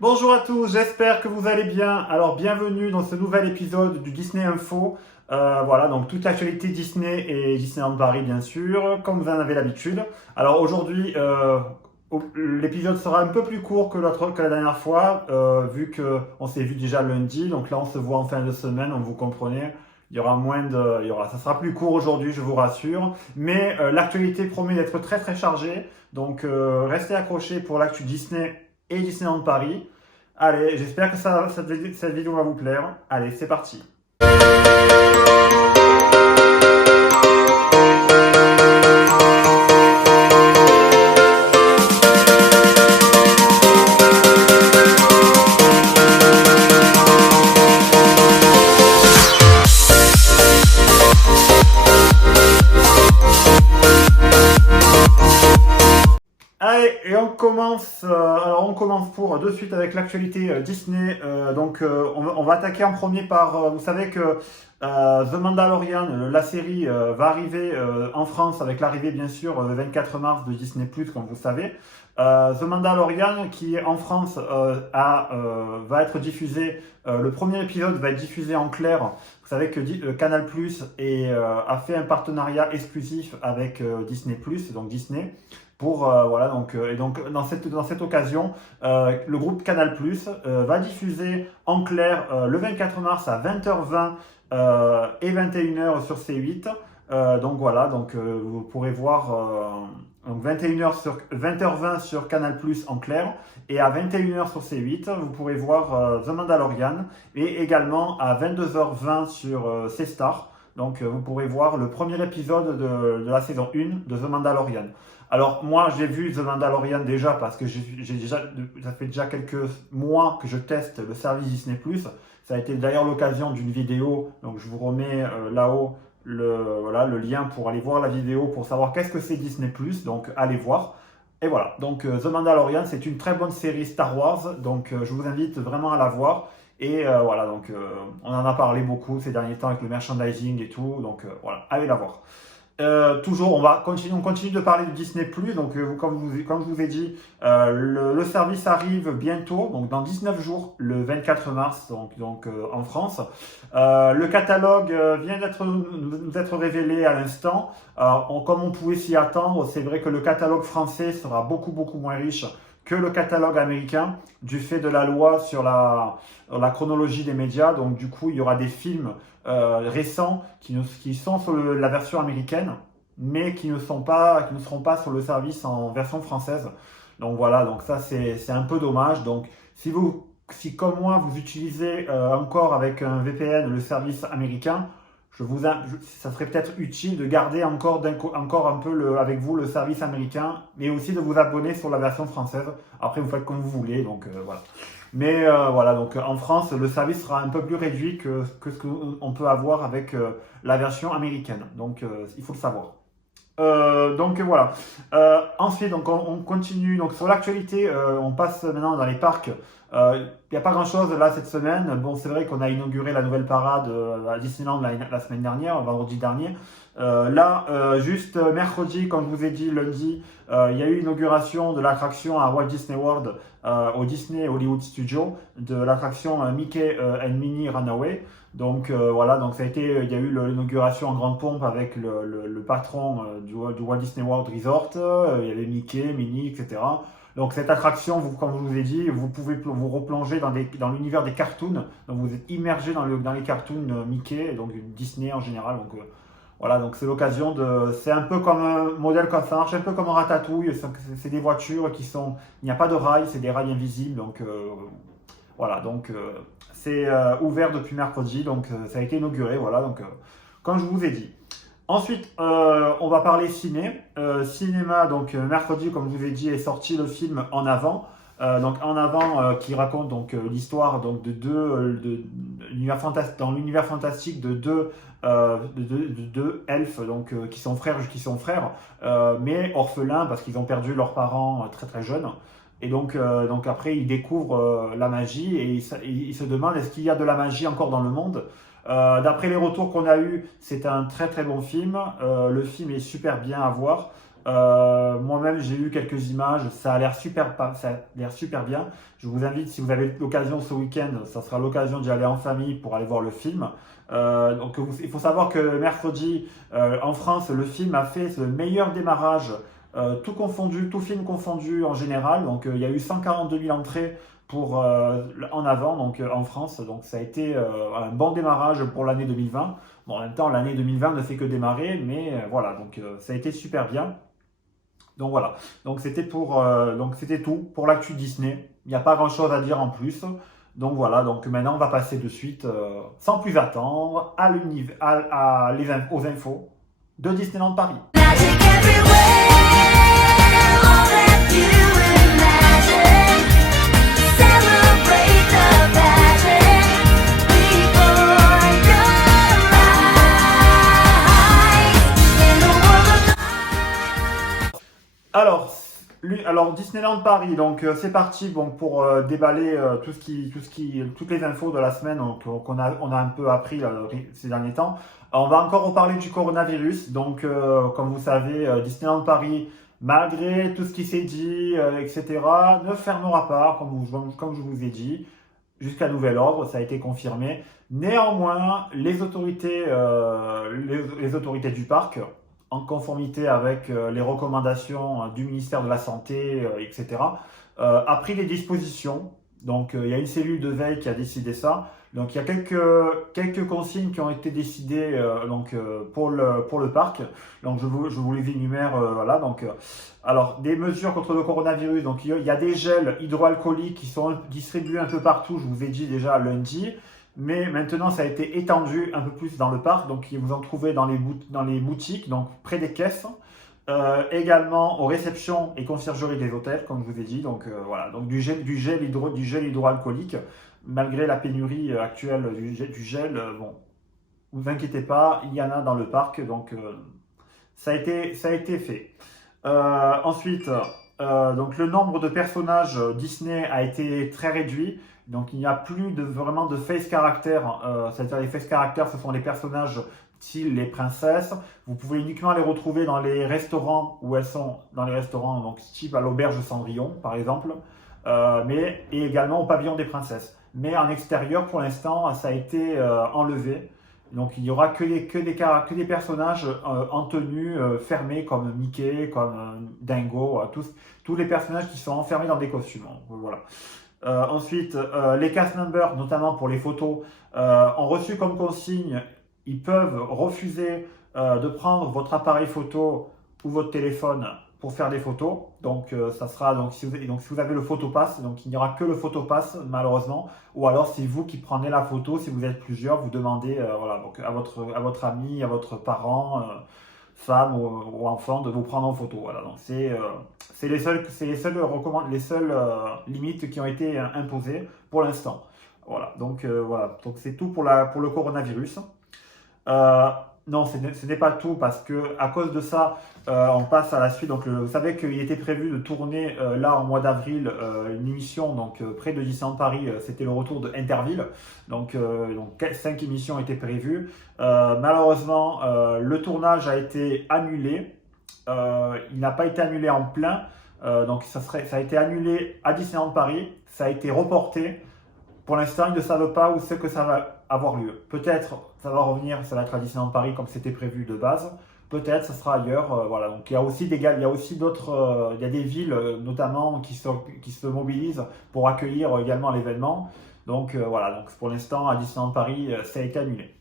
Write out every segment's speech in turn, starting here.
Bonjour à tous, j'espère que vous allez bien. Alors bienvenue dans ce nouvel épisode du Disney Info. Voilà, donc toute l'actualité Disney et Disneyland Paris bien sûr, comme vous en avez l'habitude. Alors aujourd'hui, l'épisode sera un peu plus court que la dernière fois, vu que on s'est vu déjà lundi. Donc là, on se voit en fin de semaine, donc vous comprenez. Ça sera plus court aujourd'hui, je vous rassure. Mais l'actualité promet d'être très très chargée. Donc restez accrochés pour l'actu Disney et Disneyland Paris. Allez, j'espère que cette vidéo va vous plaire. Allez, c'est parti. Allez, et on commence pour de suite avec l'actualité Disney. On va attaquer en premier par, vous savez que The Mandalorian, la série, va arriver en France avec l'arrivée bien sûr le 24 mars de Disney+, comme vous savez. The Mandalorian qui en France va être diffusé, le premier épisode va être diffusé en clair. Vous savez que Canal+ a fait un partenariat exclusif avec Disney+, donc Disney. Dans cette occasion, le groupe Canal+ va diffuser en clair le 24 mars à 20h20 et 21h sur C8. Vous pourrez voir 20h20 sur Canal+ en clair et à 21h sur C8, vous pourrez voir The Mandalorian et également à 22h20 sur C-Star. Donc vous pourrez voir le premier épisode de la saison 1 de The Mandalorian. Alors moi j'ai vu The Mandalorian déjà parce que ça fait déjà quelques mois que je teste le service Disney+. Ça a été d'ailleurs l'occasion d'une vidéo, donc je vous remets là-haut le lien pour aller voir la vidéo pour savoir qu'est-ce que c'est Disney+, donc allez voir. Et voilà, donc The Mandalorian c'est une très bonne série Star Wars, donc je vous invite vraiment à la voir. Et on en a parlé beaucoup ces derniers temps avec le merchandising et tout, donc voilà, allez la voir. Toujours, on continue de parler de Disney+. Donc, comme je vous ai dit, le service arrive bientôt, donc dans 19 jours, le 24 mars, en France. Le catalogue vient nous être révélé à l'instant. Comme on pouvait s'y attendre, c'est vrai que le catalogue français sera beaucoup moins riche que le catalogue américain, du fait de la loi sur la chronologie des médias. Donc du coup, il y aura des films récents qui sont sur la version américaine, mais qui ne seront pas sur le service en version française. Donc voilà, donc ça c'est un peu dommage. Donc si comme moi vous utilisez encore avec un VPN le service américain, ça serait peut-être utile de garder encore un peu avec vous le service américain, mais aussi de vous abonner sur la version française. Après, vous faites comme vous voulez, donc voilà. Mais voilà, donc en France, le service sera un peu plus réduit que ce qu'on peut avoir avec la version américaine. Donc, il faut le savoir. Voilà. Ensuite, donc on continue. Donc sur l'actualité, on passe maintenant dans les parcs. Il n'y a pas grand-chose là cette semaine. Bon, c'est vrai qu'on a inauguré la nouvelle parade à Disneyland la semaine dernière, vendredi dernier. Juste mercredi, comme je vous ai dit, lundi, il y a eu l'inauguration de l'attraction à Walt Disney World, au Disney Hollywood Studio, de l'attraction Mickey and Minnie Runaway. Donc il y a eu l'inauguration en grande pompe avec le patron du Walt Disney World Resort. Il y avait Mickey, Minnie, etc. Donc cette attraction, comme je vous ai dit, vous pouvez vous replonger dans l'univers des cartoons. Donc vous êtes immergé dans les cartoons Mickey, donc Disney en général. Donc voilà, donc c'est l'occasion c'est un peu comme un modèle comme ça marche un peu comme un Ratatouille. C'est des voitures il n'y a pas de rails, c'est des rails invisibles. Donc voilà, donc c'est ouvert depuis mercredi, donc ça a été inauguré, voilà, donc comme je vous ai dit. Ensuite, on va parler cinéma, donc mercredi, comme je vous ai dit, est sorti le film En Avant. Qui raconte l'histoire dans l'univers fantastique de deux elfes qui sont frères mais orphelins parce qu'ils ont perdu leurs parents très très jeunes. Et donc après, ils découvrent la magie et ils se demandent est-ce qu'il y a de la magie encore dans le monde. D'après les retours qu'on a eus, c'est un très très bon film. Le film est super bien à voir. Moi-même, j'ai eu quelques images, ça a l'air ça a l'air super bien. Je vous invite, si vous avez l'occasion ce week-end, ça sera l'occasion d'y aller en famille pour aller voir le film. Il faut savoir que mercredi, en France, le film a fait le meilleur démarrage, tout confondu, tout film confondu en général. Donc, il y a eu 142 000 entrées en avant, donc en France. Donc, ça a été un bon démarrage pour l'année 2020. Bon, en même temps, l'année 2020 ne fait que démarrer, mais voilà, donc ça a été super bien. Donc voilà, donc c'était tout pour l'actu Disney. Il n'y a pas grand-chose à dire en plus. Donc voilà, donc maintenant on va passer de suite, sans plus attendre, aux infos de Disneyland Paris. Magic everywhere, all that you imagine. Celebrate the passion before your eyes. In the world of Alors Disneyland Paris, donc c'est parti bon, pour déballer toutes les infos de la semaine on a un peu appris ces derniers temps. Alors, on va encore reparler du coronavirus. Donc, comme vous savez, Disneyland Paris, malgré tout ce qui s'est dit, etc., ne fermera pas, comme je vous ai dit, jusqu'à nouvel ordre. Ça a été confirmé. Néanmoins, les autorités du parc, en conformité avec les recommandations du ministère de la Santé, etc., a pris des dispositions. Donc, il y a une cellule de veille qui a décidé ça. Donc, il y a quelques consignes qui ont été décidées pour le parc. Donc, je vous les énumère. Voilà. Donc, alors, des mesures contre le coronavirus. Donc, il y a des gels hydroalcooliques qui sont distribués un peu partout. Je vous ai dit déjà lundi. Mais maintenant, ça a été étendu un peu plus dans le parc. Donc, vous en trouvez dans les boutiques, donc près des caisses. Également aux réceptions et conciergeries des hôtels, comme je vous ai dit. Donc, voilà. Donc, du gel hydroalcoolique. Malgré la pénurie actuelle du gel, bon, vous inquiétez pas, il y en a dans le parc. Donc, ça a été fait. Ensuite, donc le nombre de personnages Disney a été très réduit. Donc il n'y a plus vraiment de face characters. C'est-à-dire les face characters, ce sont les personnages style les princesses. Vous pouvez uniquement les retrouver dans les restaurants où elles sont dans les restaurants, donc type à l'auberge Cendrillon par exemple, et également au pavillon des princesses. Mais en extérieur, pour l'instant, ça a été enlevé. Donc il n'y aura que des personnages en tenue fermée comme Mickey, comme Dingo, tous les personnages qui sont enfermés dans des costumes. Voilà. Ensuite, les cast members, notamment pour les photos, ont reçu comme consigne, ils peuvent refuser de prendre votre appareil photo ou votre téléphone pour faire des photos. Donc, ça sera si vous avez le photopass, donc il n'y aura que le photopass malheureusement. Ou alors c'est vous qui prenez la photo. Si vous êtes plusieurs, vous demandez voilà, donc à votre ami, à votre parent, femme ou enfant de vous prendre en photo. Voilà, donc c'est les seules limites qui ont été imposées pour l'instant. Voilà, donc c'est tout pour le coronavirus. Non, ce n'est pas tout parce que à cause de ça, on passe à la suite. Donc, vous savez qu'il était prévu de tourner là en mois d'avril une émission près de Disneyland Paris. C'était le retour de Interville. Donc 5 émissions étaient prévues. Malheureusement, le tournage a été annulé. Il n'a pas été annulé en plein. Donc ça a été annulé à Disneyland Paris. Ça a été reporté. Pour l'instant, ils ne savent pas où c'est que ça va avoir lieu. Peut-être ça va revenir, ça va être à Disneyland Paris comme c'était prévu de base. Peut-être ça sera ailleurs. Voilà. Donc il y a aussi d'autres, il y a des villes notamment qui se mobilisent pour accueillir également l'événement. Donc voilà. Donc pour l'instant à Disneyland Paris, ça a été annulé.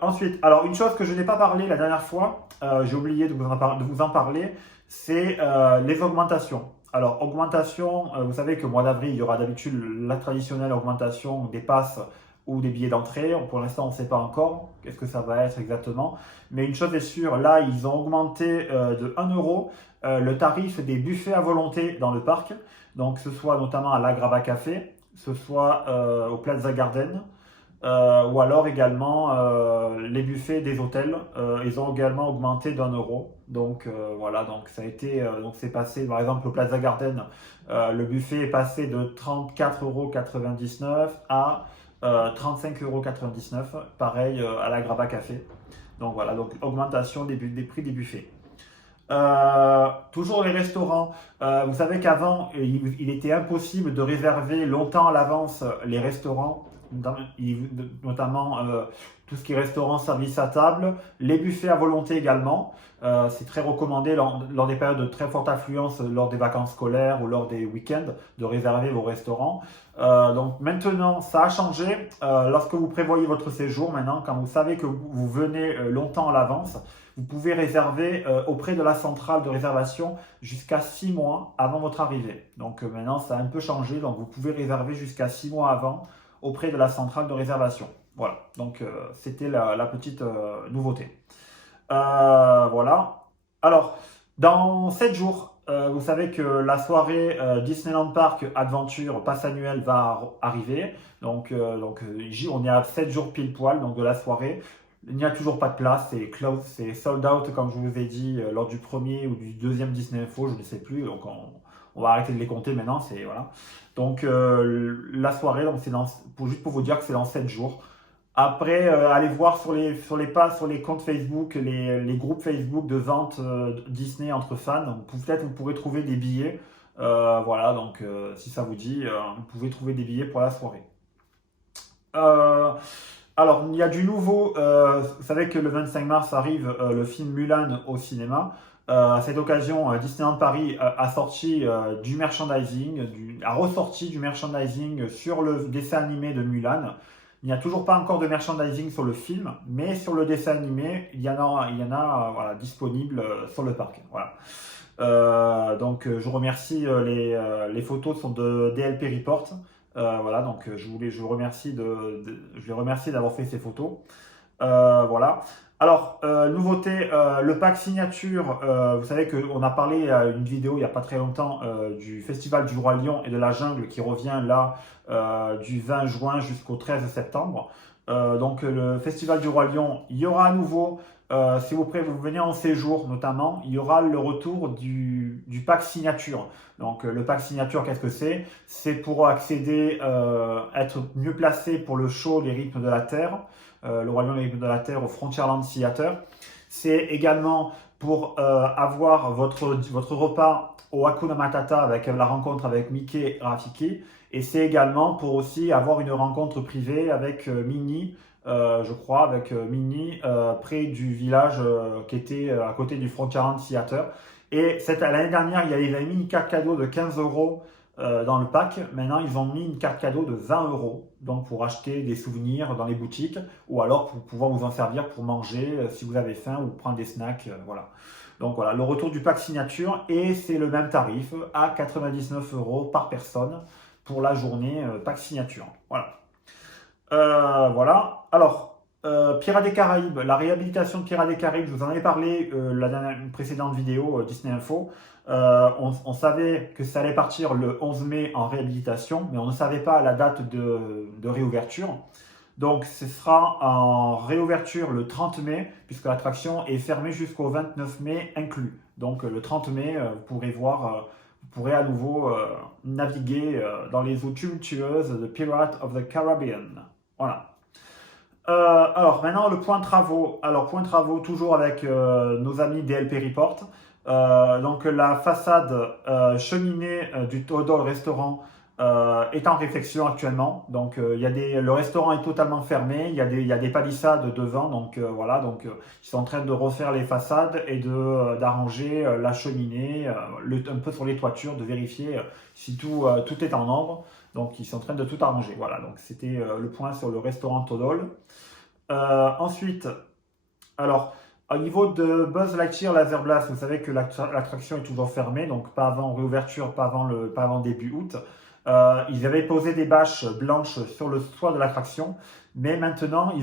Ensuite, alors une chose que je n'ai pas parlé la dernière fois, j'ai oublié de vous en parler, c'est les augmentations. Alors, augmentation, vous savez qu'au mois d'avril, il y aura d'habitude la traditionnelle augmentation des passes ou des billets d'entrée. Pour l'instant, on ne sait pas encore qu'est-ce que ça va être exactement. Mais une chose est sûre, là, ils ont augmenté de 1 euro le tarif des buffets à volonté dans le parc. Donc, ce soit notamment à l'Agraba Café, ce soit au Plaza Garden, ou alors également les buffets des hôtels, ils ont également augmenté d'1 euro. Donc voilà, donc ça a été, donc c'est passé par exemple au Plaza Garden, le buffet est passé de 34,99 € à 35,99 €. Pareil à la Graba Café. Donc voilà, donc augmentation des prix des buffets. Toujours les restaurants. Vous savez qu'avant, il était impossible de réserver longtemps à l'avance les restaurants, notamment tout ce qui est restaurant, service à table, les buffets à volonté également. C'est très recommandé lors des périodes de très forte affluence, lors des vacances scolaires ou lors des week-ends, de réserver vos restaurants. Donc maintenant, ça a changé. Lorsque vous prévoyez votre séjour, maintenant, quand vous savez que vous venez longtemps à l'avance, vous pouvez réserver auprès de la centrale de réservation jusqu'à 6 mois avant votre arrivée. Donc maintenant, ça a un peu changé. Donc vous pouvez réserver jusqu'à 6 mois avant auprès de la centrale de réservation. Voilà, donc c'était la petite nouveauté. Voilà. Alors, dans 7 jours, vous savez que la soirée Disneyland Park Adventure Pass annuel va arriver. Donc, on est à 7 jours pile poil donc de la soirée. Il n'y a toujours pas de place, c'est close, c'est sold out comme je vous ai dit lors du premier ou du deuxième Disney Info, je ne sais plus. Donc on va arrêter de les compter maintenant. C'est voilà. Donc la soirée, donc juste pour vous dire que c'est dans 7 jours. Après, allez voir sur les pages, sur les comptes Facebook, les groupes Facebook de vente Disney entre fans. Peut-être vous pourrez trouver des billets. Voilà, donc si ça vous dit, vous pouvez trouver des billets pour la soirée. Alors, il y a du nouveau. Vous savez que le 25 mars arrive le film Mulan au cinéma. À cette occasion, Disneyland Paris a sorti du merchandising, a ressorti du merchandising sur le dessin animé de Mulan. Il n'y a toujours pas encore de merchandising sur le film, mais sur le dessin animé, il y en a voilà, disponible sur le parc. Voilà. Donc, je remercie les photos sont de DLP Report. Voilà, donc je les remercie d'avoir fait ces photos. Voilà. Alors, nouveauté, le pack signature. Vous savez qu'on a parlé à une vidéo il n'y a pas très longtemps du Festival du Roi Lion et de la Jungle qui revient là du 20 juin jusqu'au 13 septembre. Donc, le Festival du Roi Lion, il y aura à nouveau, si vous venez en séjour notamment, il y aura le retour du pack signature. Donc, le pack signature, qu'est-ce que c'est? C'est pour accéder, être mieux placé pour le show Les Rythmes de la Terre. Le Roi Lion, les Rythmes de la Terre au Frontierland Theater. C'est également pour avoir votre repas au Hakuna Matata avec la rencontre avec Mickey et Rafiki. Et c'est également pour aussi avoir une rencontre privée avec Minnie, je crois, avec Minnie près du village qui était à côté du Frontierland Theater. Et l'année dernière, ils avaient mis une carte cadeau de 15 euros dans le pack. Maintenant, ils ont mis une carte cadeau de 20 euros, donc pour acheter des souvenirs dans les boutiques, ou alors pour pouvoir vous en servir pour manger si vous avez faim ou prendre des snacks. Voilà. Donc voilà, le retour du pack signature, et c'est le même tarif à 99 euros par personne pour la journée pack signature. Voilà. Voilà. Alors, Pirates des Caraïbes, la réhabilitation de Pirates des Caraïbes, je vous en avais parlé une précédente vidéo Disney Info. On savait que ça allait partir le 11 mai en réhabilitation, mais on ne savait pas la date de réouverture. Donc ce sera en réouverture le 30 mai, puisque l'attraction est fermée jusqu'au 29 mai inclus. Donc le 30 mai, vous pourrez à nouveau naviguer dans les eaux tumultueuses de Pirates of the Caribbean. Voilà. Alors maintenant le point travaux. Alors point travaux toujours avec nos amis DLP Report. Donc la façade cheminée du Toadol restaurant est en réfection actuellement. Donc le restaurant est totalement fermé. Il y a des palissades devant. Donc voilà. Donc ils sont en train de refaire les façades et d'arranger la cheminée, un peu sur les toitures, de vérifier si tout est en ordre. Donc ils sont en train de tout arranger. Voilà. Donc c'était le point sur le restaurant Toadol. Ensuite, alors. Au niveau de Buzz Lightyear Laser Blast, vous savez que l'attraction est toujours fermée, donc pas avant réouverture, pas avant début août. Ils avaient posé des bâches blanches sur le toit de l'attraction, mais maintenant,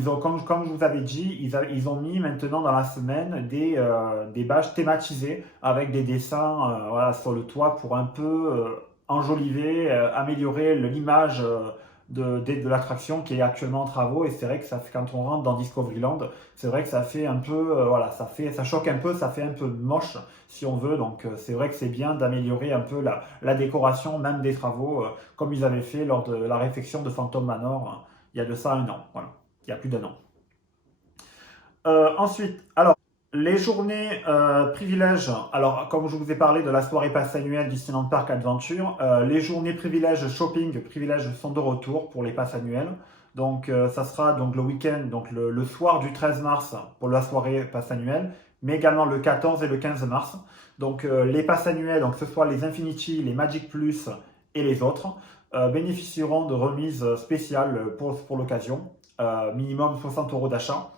comme je vous avais dit, ils ont mis maintenant dans la semaine des bâches thématisées avec des dessins voilà, sur le toit pour un peu enjoliver, améliorer l'image de l'attraction qui est actuellement en travaux. Et c'est vrai que quand on rentre dans Discoveryland, c'est vrai que ça fait un peu, voilà, ça choque un peu, ça fait un peu moche si on veut. Donc c'est vrai que c'est bien d'améliorer un peu la décoration, même des travaux, comme ils avaient fait lors de la réfection de Phantom Manor, il y a de ça 1 an. Voilà, il y a plus d'1 an. Ensuite, alors, Les journées privilèges, alors comme je vous ai parlé de la soirée passe annuelle Disneyland Park Adventure, les journées privilèges shopping, privilèges sont de retour pour les passes annuelles. Donc ça sera donc le week-end, donc le soir du 13 mars pour la soirée passe annuelle, mais également le 14 et le 15 mars. Donc les passes annuelles, donc que ce soit les Infinity, les Magic Plus et les autres, bénéficieront de remises spéciales pour l'occasion, minimum 60 € d'achat.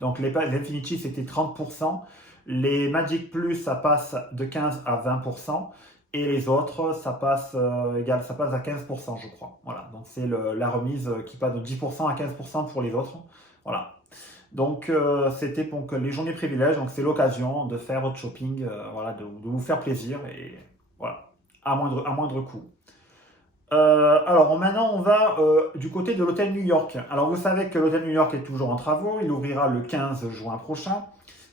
Donc les Infinity c'était 30%, les Magic Plus ça passe de 15 à 20%, et les autres ça passe, ça passe à 15% je crois. Voilà, donc c'est la remise qui passe de 10% à 15% pour les autres. Voilà. Donc c'était pour que les journées privilèges, donc c'est l'occasion de faire votre shopping, voilà, de vous faire plaisir et voilà, à moindre coût. Alors maintenant on va du côté de l'hôtel New York. Alors vous savez que l'hôtel New York est toujours en travaux, il ouvrira le 15 juin prochain.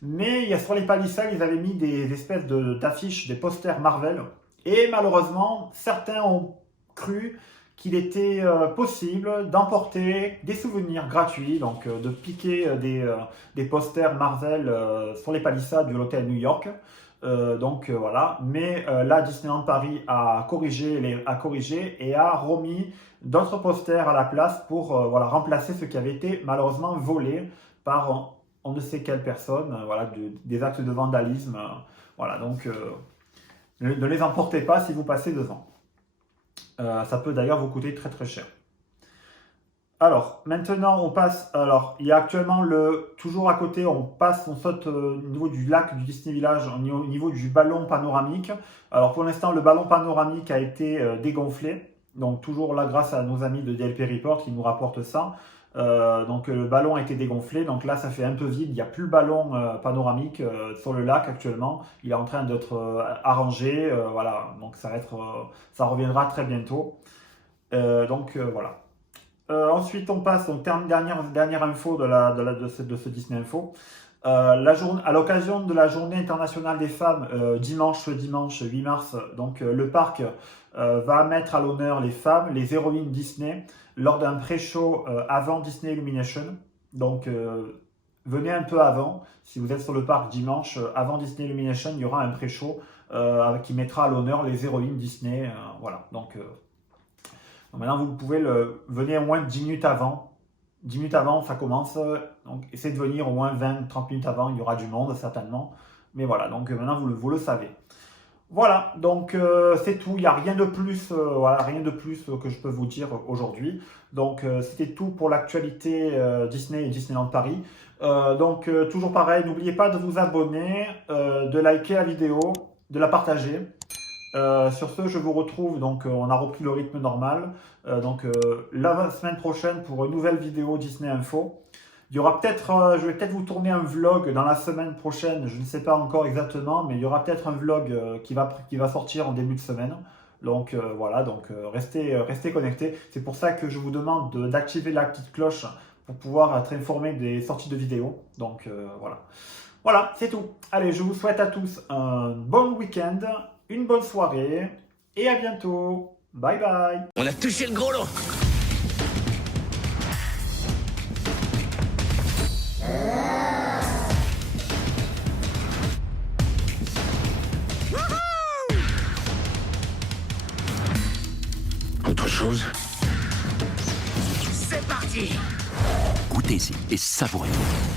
Mais il y a sur les palissades, ils avaient mis des espèces d'affiches, des posters Marvel. Et malheureusement, certains ont cru qu'il était possible d'emporter des souvenirs gratuits, donc de piquer des posters Marvel sur les palissades de l'hôtel New York. Voilà, mais là Disneyland Paris a corrigé et a remis d'autres posters à la place pour voilà, remplacer ce qui avait été malheureusement volé par on ne sait quelle personne, voilà, des actes de vandalisme. Voilà, donc ne les emportez pas si vous passez devant. Ça peut d'ailleurs vous coûter très très cher. Alors, maintenant, on passe. Alors, il y a actuellement toujours à côté, on saute au niveau du lac du Disney Village, au niveau du ballon panoramique. Alors, pour l'instant, le ballon panoramique a été dégonflé. Donc, toujours là, grâce à nos amis de DLP Report qui nous rapportent ça. Donc, le ballon a été dégonflé. Donc là, ça fait un peu vide. Il n'y a plus le ballon panoramique sur le lac actuellement. Il est en train d'être arrangé. Voilà. Donc, ça reviendra très bientôt. Voilà. Ensuite, on passe donc dernière info de ce Disney Info. À l'occasion de la Journée internationale des femmes, dimanche 8 mars, donc le parc va mettre à l'honneur les femmes, les héroïnes Disney, lors d'un pré-show avant Disney Illumination. Donc, venez un peu avant. Si vous êtes sur le parc dimanche, avant Disney Illumination, il y aura un pré-show qui mettra à l'honneur les héroïnes Disney. Voilà. Donc maintenant, vous pouvez venir au moins 10 minutes avant. 10 minutes avant, ça commence. Donc, essayez de venir au moins 20-30 minutes avant. Il y aura du monde, certainement. Mais voilà, donc maintenant, vous le savez. Voilà, donc c'est tout. Il n'y a rien de plus, voilà, rien de plus que je peux vous dire aujourd'hui. Donc, c'était tout pour l'actualité Disney et Disneyland Paris. Toujours pareil, n'oubliez pas de vous abonner, de liker la vidéo, de la partager. Sur ce, je vous retrouve, donc on a repris le rythme normal, la semaine prochaine pour une nouvelle vidéo Disney Info. Il y aura peut-être, je vais peut-être vous tourner un vlog dans la semaine prochaine, je ne sais pas encore exactement, mais il y aura peut-être un vlog qui va sortir en début de semaine. Donc voilà, restez connectés. C'est pour ça que je vous demande d'activer la petite cloche pour pouvoir être informé des sorties de vidéos. Donc voilà. Voilà, c'est tout. Allez, je vous souhaite à tous un bon week-end, une bonne soirée et à bientôt. Bye bye. On a touché le gros lot. Autre chose? C'est parti. Goûtez-y et savourez-le.